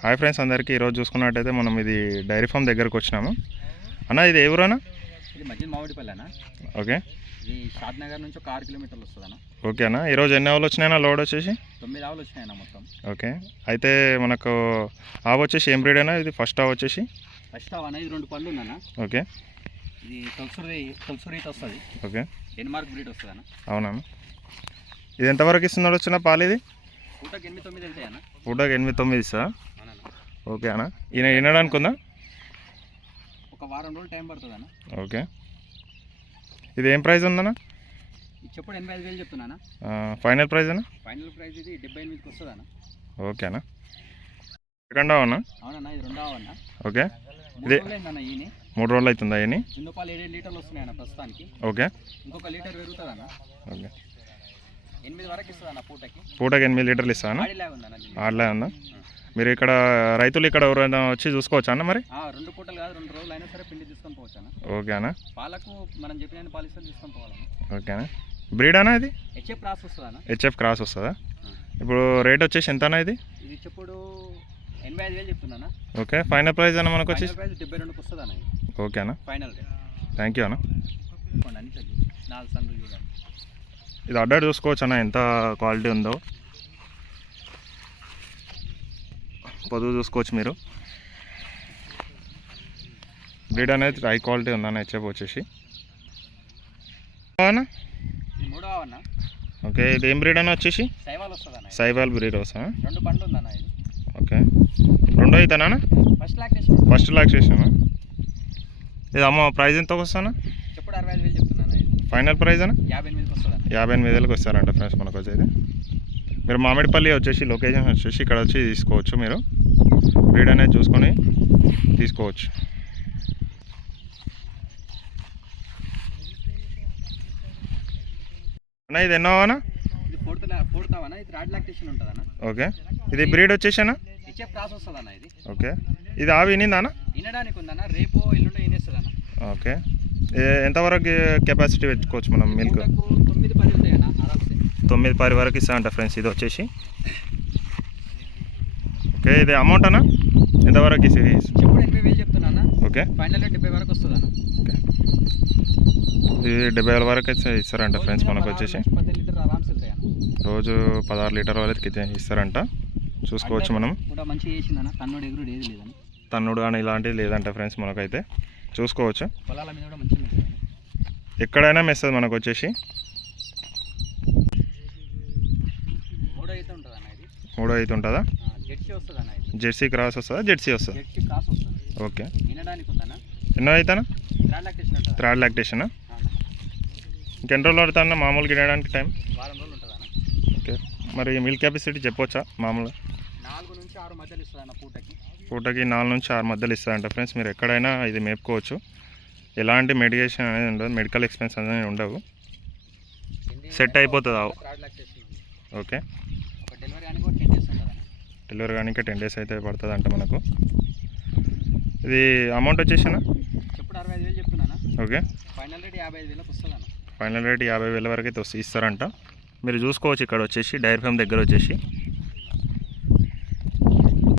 Hi friends అందరికీ ఈరోజు చూసుకున్నట్టయితే మనం ఇది డైరీ ఫామ్ దగ్గరకు వచ్చినాము. అన్న ఇది ఇది మధ్య మామిడిపల్లి అన్న. ఓకే. ఇది షాద్ నగర్ నుంచి ఒక ఆరు కిలోమీటర్లు వస్తుంది అన్న ఓకే అన్న ఈరోజు ఎన్ని ఆవులు వచ్చినాయన్నా లోడ్ వచ్చేసి? తొమ్మిది ఆవులు వచ్చినాయి అన్న మొత్తం. ఓకే. అయితే మనకు ఆవు వచ్చేసి ఏం బ్రీడ్ అయినా ఇది ఫస్ట్ ఆవు వచ్చేసి? ఫస్ట్ ఆవు అన్న ఇది రెండు పళ్ళు ఉందన్న. ఓకే. ఇది తొలసూరి తొలసూరి వస్తుంది. ఓకే. డెన్మార్క్ బ్రీడ్ వస్తుంది అన్న? అవునా ఇది ఎంతవరకు ఇస్తున్నాడు వచ్చిన పాలు ఇది? పూటకి ఎనిమిది తొమ్మిది ఇస్తా ఓకే అన్న. ఈయన వినడానికి ఉందా ఒక వారం రోజులు టైం పడుతుంది అన్న ఓకే. ఇది ఏం ప్రైస్ ఉందన్న? చెప్పుడు ఎనభై ఐదు వేలు చెప్తున్నానా? ఫైనల్ ప్రైస్ అన్న? ఫైనల్ ప్రైస్ ఇది డెబ్బై ఎనిమిదికి వస్తుంది అన్న ఓకే అన్న. సెకండ్ అన్న అవునన్న ఇది రెండో ఆవు అన్న ఓకే. మూడు ఇదే. మూడు రోజులు అవుతుందా ఏడేడు లీటర్లు వస్తున్నాయి అన్న ప్రస్తుతానికి. ఓకే. ఇంకొక లీటర్ పెరుగుతుంది అన్న ఓకే ఎనిమిది వరకు ఇస్తుంది అన్న పూటకి? పూటకి ఎనిమిది లీటర్లు ఇస్తాను. ఆడలే ఉందా మీరు ఇక్కడ రైతులు ఇక్కడ ఎవరైనా వచ్చి చూసుకోవచ్చా అన్న మరి? ఆ, రెండు పూటలు కాదు రెండు రోజులు అయినా సరే పిండి తీసుకొని పోవచ్చు అన్న. ఓకే అన్న. పాలకు మనం చెప్పిన పాలిస్తారు తీసుకొని పోవాలన్న. ఓకే అన్న. బ్రీడ్ అన్న ఇది? హెచ్ఎఫ్ రాసి వస్తుంది హెచ్ఎఫ్ క్రాస్ వస్తుందా? ఇప్పుడు రేట్ వచ్చేసి ఎంత అన్న ఇది? ఇది చెప్పుడు ఎనభై ఐదు వేలు చెప్తున్నా ఓకే ఫైనల్ ప్రైస్ అన్న మనకు వచ్చేసి? ప్రైస్ డెబ్బై రెండుకి వస్తుంది అన్న. ఓకే అన్న. ఫైనల్ థ్యాంక్ యూ అన్న. నాలుగు సందులు చూడండి. ఇది అడ్డర్ చూసుకోవచ్చు అన్న ఎంత క్వాలిటీ ఉందో. పొదువు చూసుకోవచ్చు మీరు. బ్రీడ్ అనేది హై క్వాలిటీ ఉందన్న హెచ్ఎఫ్ వచ్చేసి. ఓకే ఇది ఏం బ్రీడ్ అన్న వచ్చేసి. సైబాల్ బ్రీడ్ వస్తా ఓకే. రెండో అవుతానా ఫస్ట్ లాక్సేషన్ ఇది అమ్మ ప్రైస్ ఎంత వస్తానా ఫైనల్ ప్రైస్ అన్న? యాభై ఎనిమిది వేలకు వస్తారంట ఫ్రెండ్స్ మనకు వచ్చేది మీరు మామిడిపల్లి వచ్చేసి లొకేషన్ వచ్చేసి ఇక్కడ వచ్చి తీసుకోవచ్చు మీరు. బ్రీడ్ అనేది చూసుకొని తీసుకోవచ్చు. అన్న ఇది ఎన్నో అన్న? ఓకే. ఇది బ్రీడ్ వచ్చేసి అన్న? ఓకే. ఇది ఆవి వినిందా అన్న? రేపు ఎల్లుండో ఓకే. ఎంతవరకు కెపాసిటీ పెట్టుకోవచ్చు మనం మిల్క్ తొమ్మిది పది వరకు ఇస్తా ఫ్రెండ్స్ ఇది వచ్చేసి. ఓకే ఇది అమౌంట్ అన్న? ఎంతవరకు అన్న. ఓకే ఇది డెబ్బై వేల వరకు అయితే ఇస్తారంట ఫ్రెండ్స్ మనకు వచ్చేసి. రోజు పదహారు లీటర్ వరకు ఇస్తారంట. చూసుకోవచ్చు మనం. మంచిగా చేసిందన్న కన్నుడు ఎగురుడు ఏది లేదని తన్నుడు కానీ ఇలాంటివి లేదంట ఫ్రెండ్స్ మనకైతే. చూసుకోవచ్చు? ఎక్కడైనా మెస్తుంది మనకు వచ్చేసి మూడో అయితే ఉంటుంది? జెర్సీ క్రాస్ వస్తుందా? జెర్సీ వస్తుందా? ఓకే. ఎన్నో అవుతానా థర్డ్ లాక్టేషన్ ఇంకెన్ని రోజులు పడుతుందా మామూలుగా తినడానికి టైం? ఓకే. మరి మిల్క్ కెపాసిటీ చెప్పొచ్చా మామూలుగా? నాలుగు నుంచి ఆరు మధ్యలో ఇస్తుంది అన్న పూటకి. పూటకి నాలుగు నుంచి ఆరు మధ్యలో ఇస్తారంట ఫ్రెండ్స్. మీరు ఎక్కడైనా ఇది మేపుకోవచ్చు. ఎలాంటి మెడికేషన్ అనేది ఉండదు. మెడికల్ ఎక్స్పెన్స్ అనేది ఉండవు. సెట్ అయిపోతుంది? ఆవు. ఓకే డెలివరీ అని కూడా టెన్ డేస్ కానీ అయితే పడుతుంది అంట మనకు ఇది అమౌంట్ వచ్చేసిన ఓకే ఫైనల్ రేట్ యాభై వేల వరకు అయితే ఇస్తారంట. మీరు చూసుకోవచ్చు ఇక్కడ వచ్చేసి. డైరీ ఫామ్ దగ్గర వచ్చేసి.